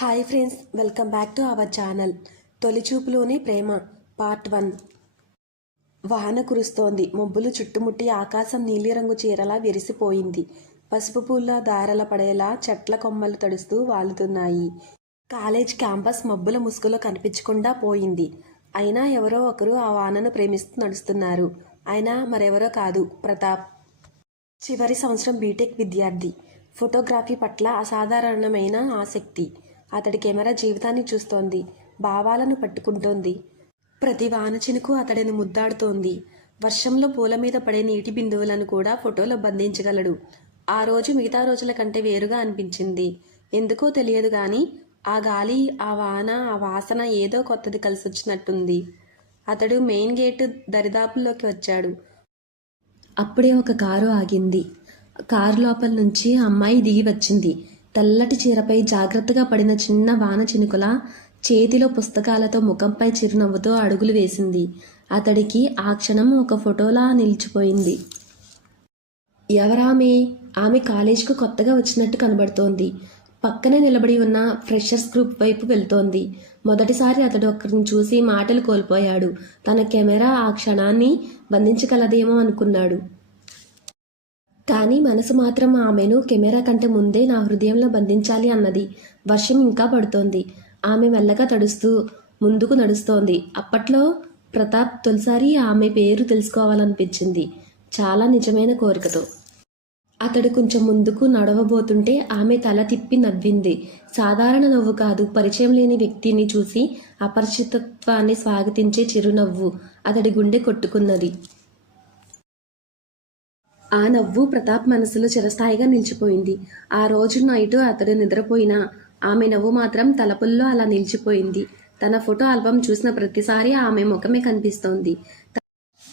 Hi friends welcome back to our channel తొలిచూపులోని ప్రేమ part one వాన కురుస్తోంది. మబ్బులు చుట్టుముట్టి ఆకాశం నీలిరంగు చీరలా విరిసిపోయింది. పసుపు పూల దారల పడేలా చెట్ల కొమ్మలు తడుస్తూ వాలుతున్నాయి. కాలేజ్ క్యాంపస్ మబ్బుల ముసుగులో కనిపించకుండా పోయింది. అయినా ఎవరో ఒకరు ఆ వానను ప్రేమిస్తూ నడుస్తున్నారు. అయినా మరెవరో కాదు. ప్రతాప్. చివరి సంవత్సరం బీటెక్ విద్యార్థి. ఫోటోగ్రఫీ పట్ల అసాధారణమైన ఆసక్తి. అతడి కెమెరా జీవితాన్ని చూస్తోంది భావాలను పట్టుకుంటోంది. ప్రతి వాన చినుకు అతడిని ముద్దాడుతోంది. వర్షంలో పూల మీద పడే నీటి బిందువులను కూడా ఫోటోలో బంధించగలడు. ఆ రోజు మిగతా రోజుల కంటే వేరుగా అనిపించింది. ఎందుకో తెలియదు కానీ ఆ గాలి ఆ వాన ఆ వాసన ఏదో కొత్తది కలిసొచ్చినట్టుంది. అతడు మెయిన్ గేటు దరిదాపుల్లోకి వచ్చాడు. అప్పుడే ఒక కారు ఆగింది. కారు లోపల నుంచి అమ్మాయి దిగి వచ్చింది. తెల్లటి చీరపై జాగ్రత్తగా పడిన చిన్న వాన చినుకుల చేతిలో పుస్తకాలతో ముఖంపై చిరునవ్వుతో అడుగులు వేసింది. అతడికి ఆ క్షణం ఒక ఫోటోలా నిలిచిపోయింది. ఎవరామె ఆమె కాలేజీకి కొత్తగా వచ్చినట్టు కనబడుతోంది. పక్కనే నిలబడి ఉన్న ఫ్రెషర్స్ గ్రూప్ వైపు వెళ్తోంది. మొదటిసారి అతడు ఒకరిని చూసి మాటలు కోల్పోయాడు. తన కెమెరా ఆ క్షణాన్ని బంధించగలదేమో అనుకున్నాడు. కానీ మనసు మాత్రం ఆమెను కెమెరా కంటే ముందే నా హృదయంలో బంధించాలి అన్నది. వర్షం ఇంకా పడుతోంది. ఆమె మెల్లగా తడుస్తూ ముందుకు నడుస్తోంది. అప్పట్లో ప్రతాప్ తొలిసారి ఆమె పేరు తెలుసుకోవాలనిపించింది. చాలా నిజమైన కోరికతో. అతడు కొంచెం ముందుకు నడవబోతుంటే ఆమె తల తిప్పి నవ్వింది. సాధారణ నవ్వు కాదు. పరిచయం లేని వ్యక్తిని చూసి అపరిచితత్వాన్ని స్వాగతించే చిరునవ్వు అతడి గుండె కొట్టుకున్నది. ఆ నవ్వు ప్రతాప్ మనసులో చిరస్థాయిగా నిలిచిపోయింది. ఆ రోజు నైటు అతడు నిద్రపోయినా ఆమె నవ్వు మాత్రం తలపుల్లో అలా నిలిచిపోయింది. తన ఫోటో ఆల్బమ్ చూసిన ప్రతిసారి ఆమె ముఖమే కనిపిస్తోంది.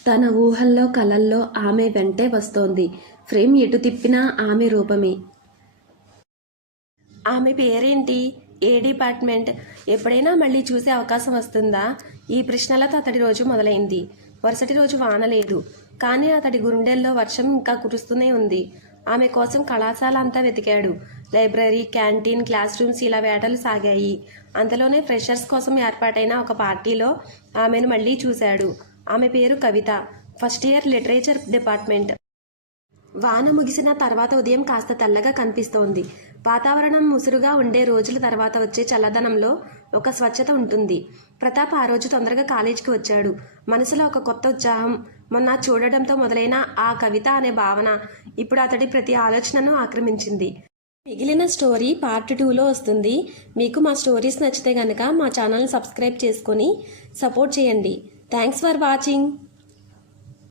తన ఊహల్లో కలల్లో ఆమె వెంటే వస్తోంది. ఫ్రేమ్ ఎటు తిప్పినా ఆమె రూపమే. ఆమె పేరేంటి? ఏ డిపార్ట్మెంట్? ఎప్పుడైనా మళ్ళీ చూసే అవకాశం వస్తుందా? ఈ ప్రశ్నలతో అతడి రోజు మొదలైంది. వరుసటి రోజు వాన లేదు. కానీ అతడి గుండెల్లో వర్షం ఇంకా కురుస్తూనే ఉంది. ఆమె కోసం కళాశాల అంతా వెతికాడు. లైబ్రరీ క్యాంటీన్ క్లాస్ రూమ్స్ ఇలా వేటలు సాగాయి. అంతలోనే ఫ్రెషర్స్ కోసం ఏర్పాటైన ఒక పార్టీలో ఆమెను మళ్ళీ చూశాడు. ఆమె పేరు Kavitha. First year literature department. వాన ముగిసిన తర్వాత ఉదయం కాస్త తెల్లగా కనిపిస్తోంది. వాతావరణం ముసురుగా ఉండే రోజుల తర్వాత వచ్చే చల్లదనంలో ఒక స్వచ్ఛత ఉంటుంది. ప్రతాప్ ఆ రోజు తొందరగా కాలేజీకి వచ్చాడు. మనసులో ఒక కొత్త ఉత్సాహం మొన్న చూడడంతో మొదలైన ఆ కవిత అనే భావన ఇప్పుడు అతడి ప్రతి ఆలోచనను ఆక్రమించింది. మిగిలిన స్టోరీ పార్ట్ టూలో వస్తుంది. మీకు మా స్టోరీస్ నచ్చితే కనుక మా ఛానల్ని సబ్స్క్రైబ్ చేసుకొని సపోర్ట్ చేయండి. Thanks for watching.